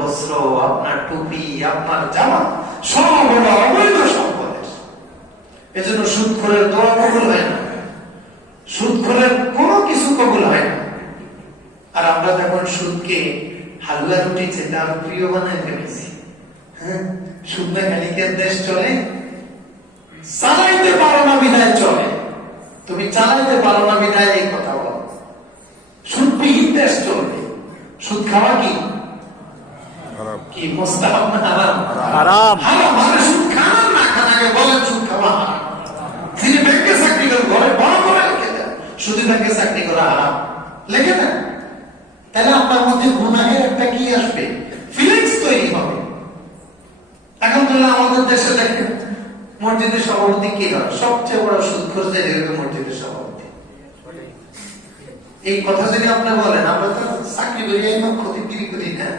বস্ত্র, আপনার টুপি, আপনার জামা সব হলো অবৈধ সম্পদের। এজন্য সুদখোরের দোয়া কবুল হয় না, সুদখোরের কোনো কিছু কবুল হয় না। আর আমরা যখন সুদকে হালুয়া রুটি যেটা প্রিয় বানায় ফেলেছি। হ্যাঁ, সুদ না খালিকের দেশ চলে, চালাইতে পারো না বিদায় চলে। তুমি চালাইতে পারো না বিদায় এই কথা বলো। সুদবিহীন দেশ চলবে। সুদ খাওয়া কি কি মুস্তাহাব না হারাম? হারাম। হারাম। মানে সুদ খান না খান আগে বলেন সুদ খাওয়া হারাম। যিনি ব্যাংকে চাকরি করেন ঘরে বড় করে লিখে দেন সুদী ব্যাংকে চাকরি করা হারাম, লিখে দেন। তাহলে আপনার মধ্যে গুনাহের একটা কি আসবে, ফিলিংস তৈরি হবে। এখন তাহলে আমাদের দেশে দেখেন মসজিদের সভাপতি কি হয়? সবচেয়ে বড় সুদখোর যে মসজিদের সভাপতি। এই কথা যদি আপনি বলেন, আমরা তো চাকরি করি ক্ষতি করি না।